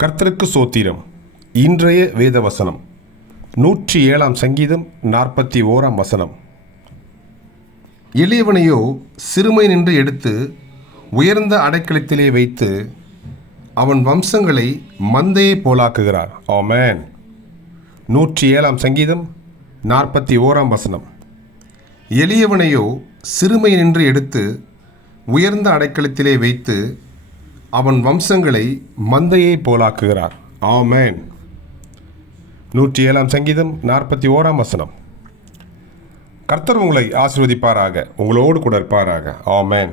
கர்த்தருக்கு சோத்திரம். இன்றைய வேத வசனம் நூற்றி ஏழாம் சங்கீதம் நாற்பத்தி ஓராம் வசனம். எளியவனையோ சிறுமை நின்று எடுத்து உயர்ந்த அடைக்கலத்திலே வைத்து அவன் வம்சங்களை மந்தையை போலாக்குகிறார். ஆமேன். நூற்றி ஏழாம் சங்கீதம் நாற்பத்தி ஓராம் வசனம். எளியவனையோ சிறுமை நின்று எடுத்து உயர்ந்த அடைக்கலத்திலே வைத்து அவன் வம்சங்களை மந்தையை போலாக்குகிறார். ஆமேன். நூற்றி ஏழாம் சங்கீதம் நாற்பத்தி ஓராம் வசனம். கர்த்தர் உங்களை ஆசிர்வதிப்பாராக உங்களோடு கூட இருப்பாராக. ஆமேன்.